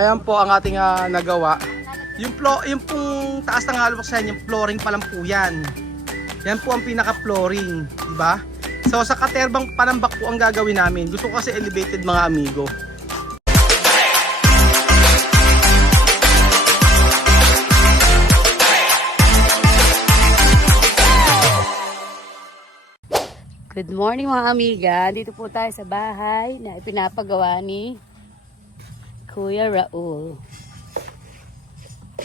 Ayan po ang ating nagawa. Yung pong taas ng hollow blocks yan, yung flooring pa lang po yan. Yan po ang pinaka-flooring, di ba? So sa katerbang panambak po ang gagawin namin. Gusto ko kasi elevated mga amigo. Good morning mga amiga. Dito po tayo sa bahay na ipinapagawa ni Kuya Raul.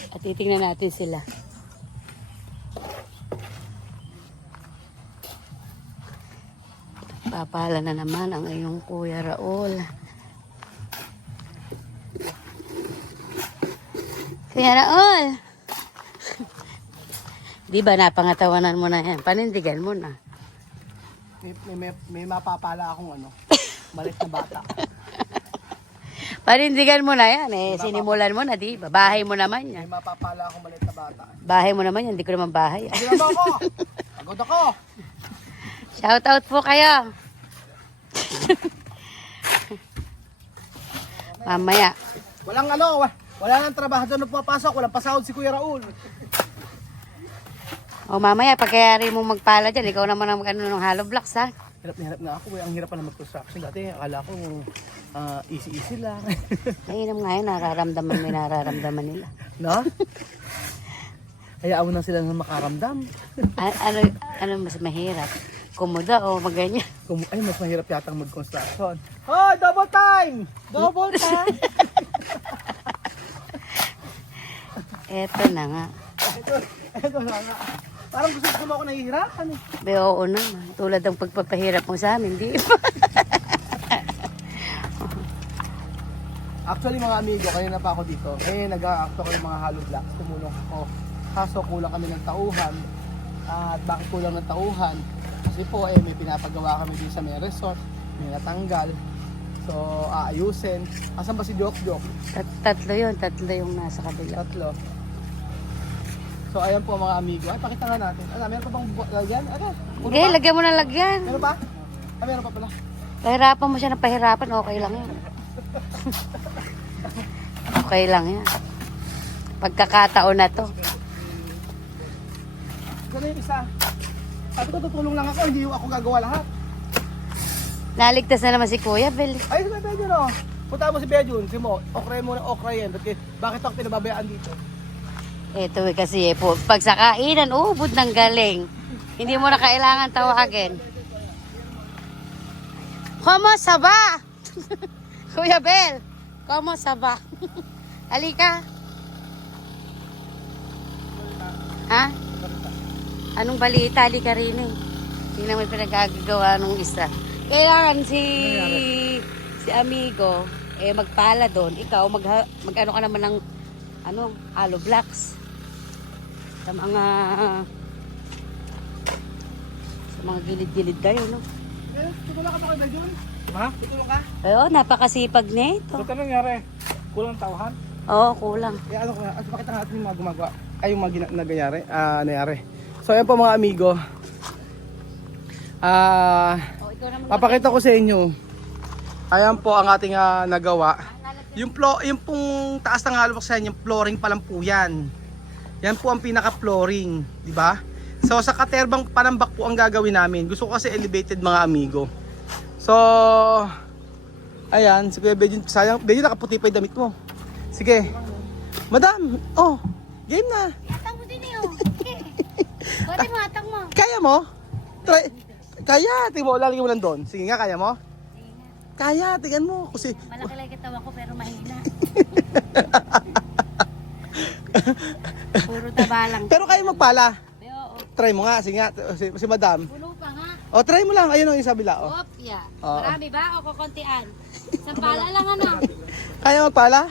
At titingnan natin sila. Papala na naman ang iyong Kuya Raul. Kuya Raul! Di ba napangatawanan mo na yan? Panindigan mo na. May mapapala akong maliit na bata. Panindigan mo na yan eh. Sinimulan mo na, di ba? Bahay mo naman yan. May mapapala akong maliit na bata. Bahay mo naman yan. Hindi ko naman bahay. Pagod ako! Pagod ako! Shout out po kayo. Mamaya. Wala nang trabahador na pumapasok. Walang pasahod si Kuya Raul. O mamaya, pagkayari mo magpala dyan, ikaw naman ang mag-ano ng hollow blocks, ha? Hirap na hirap na ako. Ang hirap pa na mag-construction. Dati akala ko easy lang. Mainam nga yun, may nararamdaman nila. No? Hayaan mo na sila na makaramdam. Ano mas mahirap? Kumuda o maganyan? Ay, mas mahirap yatang mag-construction. Oh, double time! Double time! Eto na nga. Ito na nga. Parang gusto mo ako nahihirapan eh. Be, oo naman. Tulad ng pagpapahirap mo sa amin, di ba? Actually mga amigo, kanina pa ako dito. Nag-aakto ko yung mga hollow blocks. Tumulong ako. Kaso kulang kami ng tauhan. At bakit kulang ng tauhan? Kasi po may pinapagawa kami din sa may resort. May natanggal. So aayusin. Asan ba si Jok? Tatlo yung nasa kabila. Tatlo. So ayan po mga amigo. Ay, pakita nga natin. Meron pa bang lagyan? Hindi, lagyan mo na lagyan. Meron pa? Meron pa pala. Pahirapan mo siya ng pahirapan, okay lang yan. Okay lang yan. Pagkakataon na to. Gano'n yung isa. Sabi ko tutulong lang ako, hindi ako gagawa lahat. Naligtas na naman si Kuya Bel. Ay, si Bejun o. Punta mo si Bejun, si Mo. Okray mo na okray yan. Bakit ako pinababayaan dito? Ito kasi pag sa kainan, ubod ng galing. Hindi mo na kailangan tawagin. Kumusta ba? Kuya Bel, kumusta ba? Halika. Ha? Anong balita? Halika rin eh. Tingnan mo yung pinagagawa nung isa. Kailangan si amigo magpala doon. Ikaw mag-ano ka naman ng hollow blocks. Sa mga gilid-gilid kayo, no? Tutulong ka pa kay Bejun? Ha? Tutulong ka? Oo, napakasipag nito. So, ano nangyari? Kulang tauhan? Oo, kulang. Pakita natin yung mga gumagawa. Ay, yung mga nangyari. So, ayan po mga amigo. Papakita ko sa inyo. Ayan po ang ating nagawa. Yung pong taas ng hollow blocks yan, yung flooring pa lang po yan. Yan po ang pinaka-flooring, di ba? So sa katerbang panambak po ang gagawin namin. Gusto ko kasi elevated mga amigo. So ayan, si Kuya Bejun, sayang, Bejun nakaputi pa 'yung damit mo. Sige. Madam, game na. Atang mo din yun. Pwede mo, atang mo. Kaya mo? Try. Kaya, tingnan mo, lalagyan mo lang doon. Sige nga, kaya mo? Kaya, tingnan mo kasi Malaki lang kitawa ko pero mahina. Puro taba lang. pero kaya magpala. Oo. Try mo nga, sige nga, si Madam. Puno pa nga. Try mo lang. Ayun ang isa bila. Opya. Oo. Marami ba o kukuntian? Sa pala lang Kaya magpala?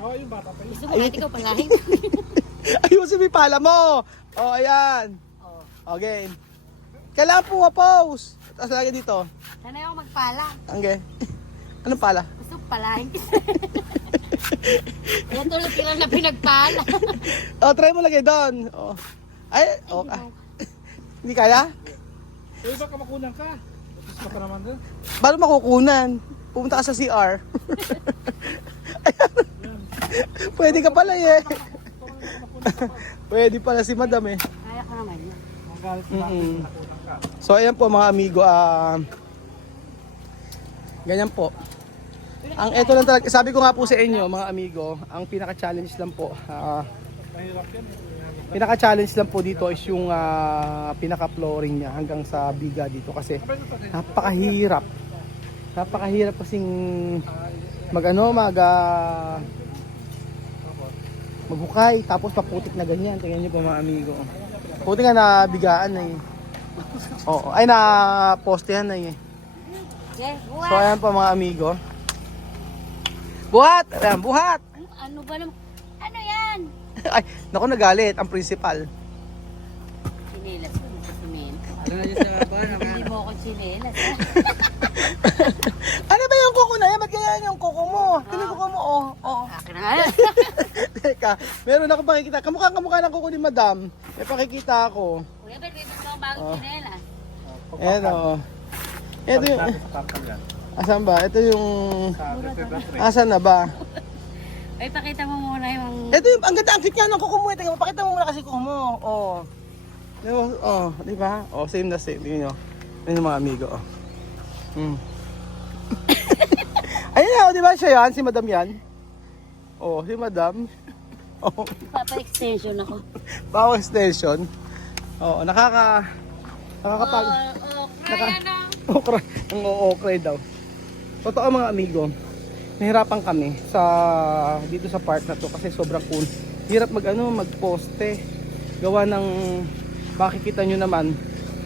Oo, yung bata pa yun. Gusto mo kahit ikaw palahin. Ayun si may pala mo. Ayan. Okay. Kailangan po ma-pose. Tapos lagi dito. Sanay ako magpala. Okay. Anong pala? Gusto ko palahin. Kaya tulad ka lang na pinagpala. Try mo lagay doon. Ay, hindi kaya? Baka makunan ka. Tapos baka naman doon. Paano makukunan? Pumunta ka sa CR. Pwede ka pala eh. Pwede pala si madam eh. Kaya ka naman yun. Ang galit na Mm-mm. nakunan ka. So ayan po mga amigo, ganyan po. Ang ito lang talaga, sabi ko nga po sa inyo mga amigo, ang pinaka-challenge lang po, Mahirap yan eh. pinaka-challenge lang po dito is yung pinaka-flooring niya hanggang sa biga dito kasi napakahirap. Napakahirap kasing maghukay tapos paputik na ganyan. Tingnan niyo po mga amigo. Puti nga na bigaan na eh. Oo, ay na postehan na eh. So ayan po mga amigo. Buhat! Ayan, buhat! Ano ba naman? Ano yan? Ay, naku nagalit ang principal. Chinelas ko, nagkasimen. Ano na yung sa ba? Hindi mo ako chinelas. Ano ba yung kuko na yan? Ba't ganyan yung kuko mo? Tingnan kuko mo, oh. Oh. Akin na nga yan. Teka, meron ako pakikita. Kamukha ng kuko ni madam. May pakikita ako. Kuya, ba't may gusto akong bagong chinelas? Ayan, oh. Ito yung... Asan ba? Ito yung... Asan na ba? Ay, pakita mo muna yung... Ito yung... Ang ganda, ang cute nga ng kuko mo. Teka, pakita mo muna kasi kuko mo. Oh. Oh, di ba? Oh, same na same. Tingnan nyo. Tingnan yung mga amigo, oh. Ayun na, oh, di ba siya yan? Si madam yan? Oh, si madam. Oh, Papa-extension ako. power station. Oh, nakakapag... Kaya na. Okra, ang okray daw. Totoo mga amigo, nahirapan kami dito sa part na to kasi sobrang cool. Hirap magposte. Gawa ng makikita nyo naman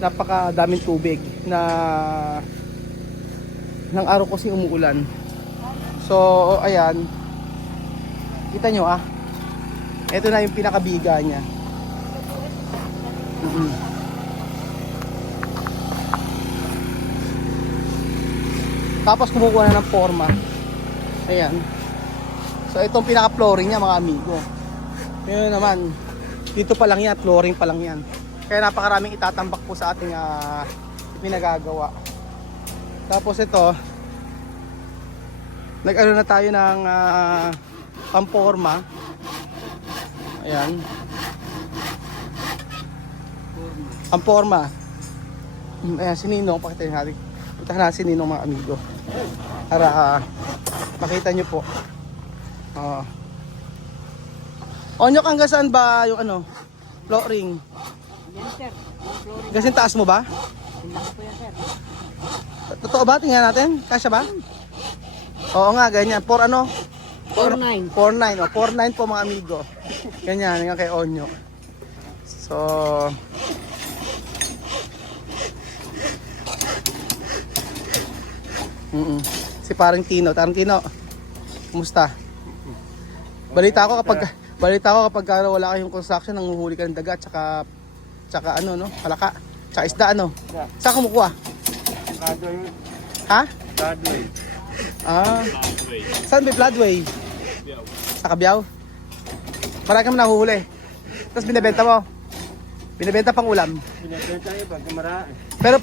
napakadaming tubig na ng araw kasi umuulan. So ayan. Kita nyo ito na yung pinakabiga niya. Tapos kumukuha na ng forma. Ayan. So itong pinaka-flooring niya mga amigo. Ngayon naman, dito pa lang yan, flooring pa lang yan. Kaya napakaraming itatambak po sa ating pinagagawa. Tapos ito, nag-ano na tayo ng pamporma. Ayan. Pamporma. Ayan, si Ninong, pakita natin. Puntahan natin si Ninong mga amigo. Para makita nyo po. Onyok, hanggang saan ba yung flooring? Yan, sir. Yung flooring. Kasi taas mo ba? Tingnan ko yan, sir. Totoo ba? Tingnan natin. Kasya ba? Oo nga, ganyan. 4'9". 4'9". 4'9" po mga amigo. Ganyan, yung kay Onyok. So... Si parang Tino. Kumusta? Balita ko kapag wala kayong construction, nanguhuli ka ng daga tsaka palaka. Tsaka isda Saan kumukuha? Ha? Broadway. Saan may Floodway? Sa Cabiao? Marami kang nahuhuli. Tapos binibenta mo? Binibenta pang ulam? Pinagkita tayo pag marami. Pero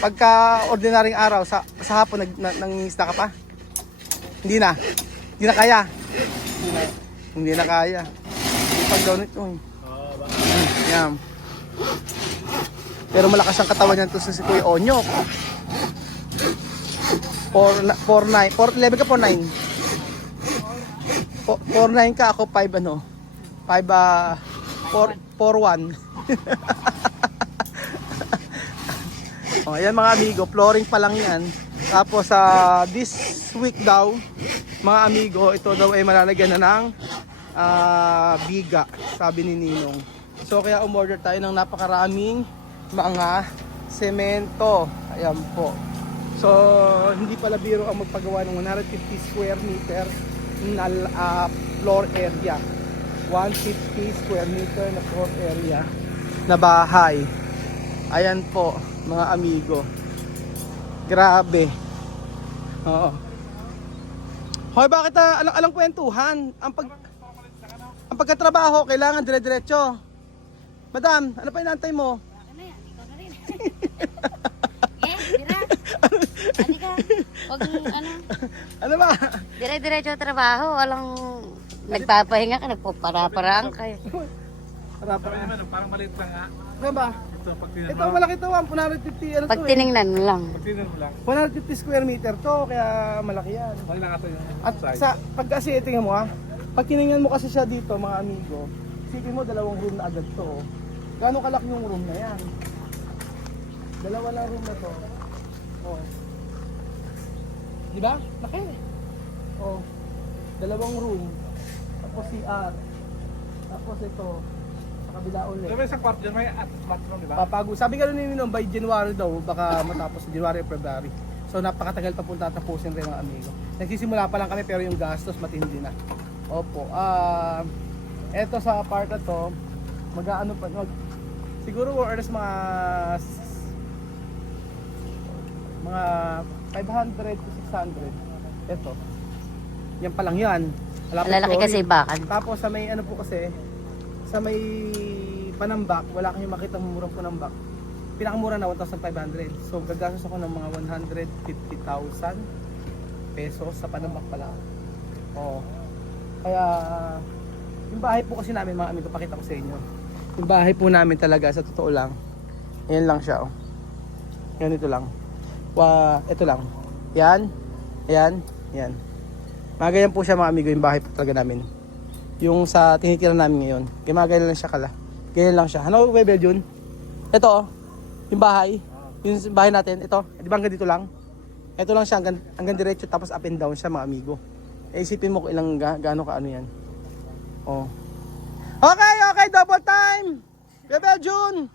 pagka ordinaryong araw sa hapon nangingisda ka pa? Hindi na kaya. Hindi na kaya. Pag daw nito. Yan. Pero malakas ang katawan niyan to si Kuya Onyok. 4'9". 4'11" ka 4'9". 4'9" ka, ako 4'1". Oh, ayan mga amigo, flooring pa lang yan. Tapos this week daw, mga amigo, ito daw ay malalagyan na ng biga, sabi ni Ninong. So kaya umorder tayo ng napakaraming mga semento. Ayan po. So hindi pala biro ang magpagawa ng 150 square meter na floor area. 150 square meter na floor area na bahay. Ayan po mga amigo. Grabe. Oo. Hoy, bakit alang kwentuhan? Ang pagkatrabaho kailangan dire-diretso. Madam, ano pa inaantay mo? Ano yan? Ikaw na rin. Yes, tira. Halika. Wag ano, Ano ba? dire-diretso trabaho, walang nagpapahinga ka, nagpapara-paraan ka. Harapan na. Naman, parang maliit lang ha. Ano ba? Ito, pag tinan Ito mo. malaki to, 150 ano Pag to tiningnan mo lang. Pag tinan mo lang. 150 square meter to, kaya malaki yan. Wala nga ito yung At size. sa pag kasi tingnan mo pag tiningnan mo kasi siya dito mga amigo, isipin mo dalawang room na agad to. Oh. Gaano kalaki yung room na yan? Dalawa lang room na to. Oh. Di ba? Laki. Oh. Dalawang room. Tapos CR. Tapos ito. Sa kabila ulit. Diba isang kwarto dyan, may bathroom, di ba? Papago. Sabi nga ni Ninong, by January daw, baka matapos sa January or February. So napakatagal pa po tatapusin rin mga amigo. Nagsisimula pa lang kami pero yung gastos matindi na. Opo. Eto sa part na to, mag-ano pa, siguro more or less mga 500 to 600. Eto. Yan pa lang yan. Wala pa Malalaki story. kasi bakan. Tapos sa may ano po kasi, sa may panambak, wala kayong makita murang panambak. Pinakamura na 1,500. So gagastos ako ng mga 150,000 pesos sa panambak pala. Oo. Kaya yung bahay po kasi namin mga amigo, pakita ko sa inyo. Yung bahay po namin talaga sa totoo lang. Ayan lang siya oh. Yan ito lang. Ito lang. Yan. Ayan. Yan. Mga ganyan po siya mga amigo yung bahay po talaga namin. Yung sa tinitira namin ngayon. Kaya mga ganyan lang siya kala. Ganyan lang siya. Ano ba Jun? Ito oh. Yung bahay. Yung bahay natin. Ito. Di ba hanggang dito lang? Ito lang siya hanggang diretso tapos up and down siya mga amigo. Eh, isipin mo kung ilang gaano ka ano yan. Oh. Okay, double time. Bebel Jun.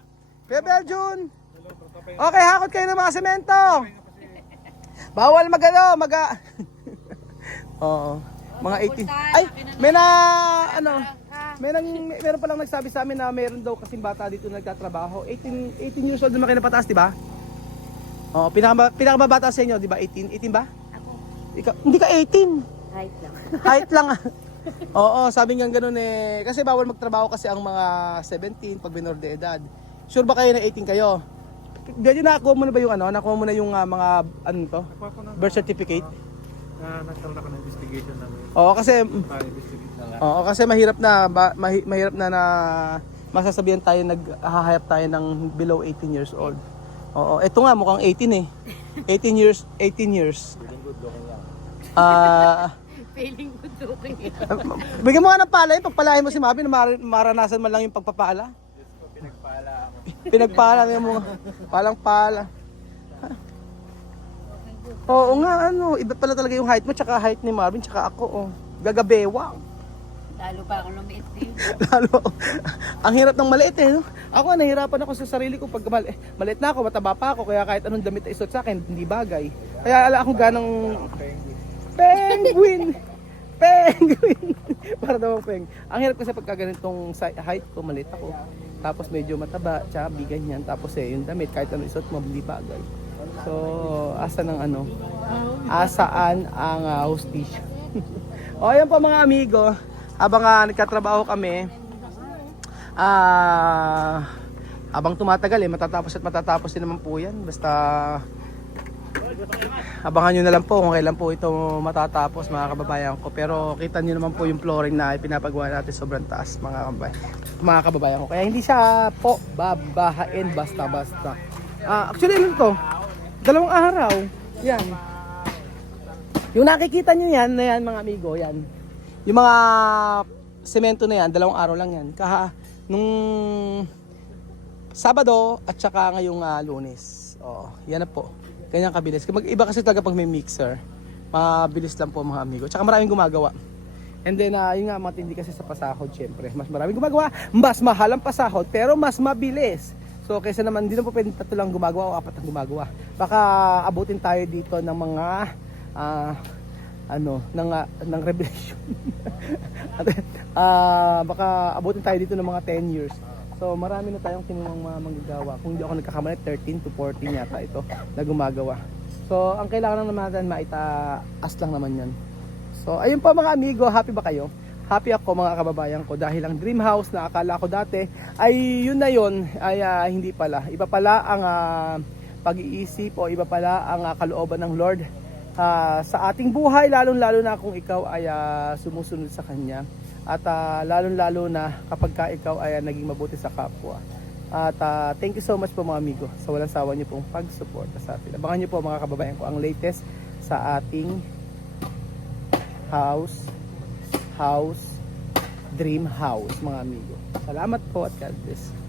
Okay, hakot kayo ng mga semento. Bawal Oo. Mga 18. Ay, meron pa lang nagsabi sa amin na meron daw kasing bata dito nagtatrabaho. 18 years old naman kayo napataas, di ba? Oo, pinakababata sa inyo, di ba? 18 ba? Ako, Hindi ka 18. height lang. Height lang. Oo, sabi nga ganun eh. Kasi bawal magtrabaho kasi ang mga 17 pag minor de edad. Sure ba kayo na 18 kayo? Ganyan nakuha mo na ba yung nakuha mo na yung mga birth certificate? Nagkaroon ako ng investigation namin. Oo, kasi Investigate na lang. mahirap na mahirap na masasabihan tayo naghahayap tayo ng below 18 years old. Oo, ito nga mukhang 18 eh. 18 years. Feeling ko doon. Bigyan mo nga ng palay, pagpalahin mo si Mabi na maranasan man lang yung pagpapala. Pinagpala mo. Palang pala. Oo nga iba pala talaga yung height mo tsaka height ni Marvin tsaka ako oh. Gagabewa. Lalo pa ako lumiit din. Lalo. Ang hirap ng maliit eh. No? Ako nahihirapan ako sa sarili ko pag maliit na ako, mataba pa ako kaya kahit anong damit na isuot sa akin hindi bagay. Kaya ala akong ganang penguin. Para daw peng. Ang hirap kasi pagka ganitong height ko, maliit ako. Tapos medyo mataba, chubby, ganyan. Tapos yung damit, kahit ano isuot mo, hindi bagay. So, asaan ang hostage? O, ayan po mga amigo. Habang nagkatrabaho kami, habang tumatagal matatapos din naman po yan. Basta, abangan nyo na lang po kung kailan po ito matatapos mga kababayan ko. Pero kita nyo naman po yung flooring na pinapagawa natin sobrang taas mga kababayan ko. Kaya hindi siya po babahain basta-basta. Actually ano to? 2 araw. Yan. Yung nakikita nyo yan, na yan mga amigo, yan. Yung mga semento na yan, 2 araw lang yan. Nung Sabado at saka ngayong Lunes. Oo, yan na po. Ganyan kabilis. Iba kasi talaga pag may mixer. Mabilis lang po mga amigo. Tsaka maraming gumagawa. And then, yun nga, matindi kasi sa pasahod, syempre. Mas maraming gumagawa. Mas mahal ang pasahod, pero mas mabilis. So, kaysa naman, hindi na po pwedeng 3 lang gumagawa o 4 lang gumagawa. Baka abutin tayo dito ng mga, ng revelation. Baka abutin tayo dito ng mga 10 years. So, marami na tayong kinuhang mga manggagawa. Kung hindi ako nagkakamali, 13 to 14 yata ito na gumagawa. So, ang kailangan lang naman natin, maitaas lang naman yan. So, ayun po mga amigo, happy ba kayo? Happy ako mga kababayan ko dahil ang dream house na akala ko dati ay yun na yun ay hindi pala. Iba pala ang pag-iisip o iba pala ang kalooban ng Lord sa ating buhay, lalong-lalo na kung ikaw ay sumusunod sa Kanya. At lalong-lalo na kapag ka ikaw ay naging mabuti sa kapwa. At thank you so much po mga amigo sa walang sawa niyo pong pag-suporta sa atin. Abangan niyo po mga kababayan ko ang latest sa ating dream house mga amigo. Salamat po at God bless.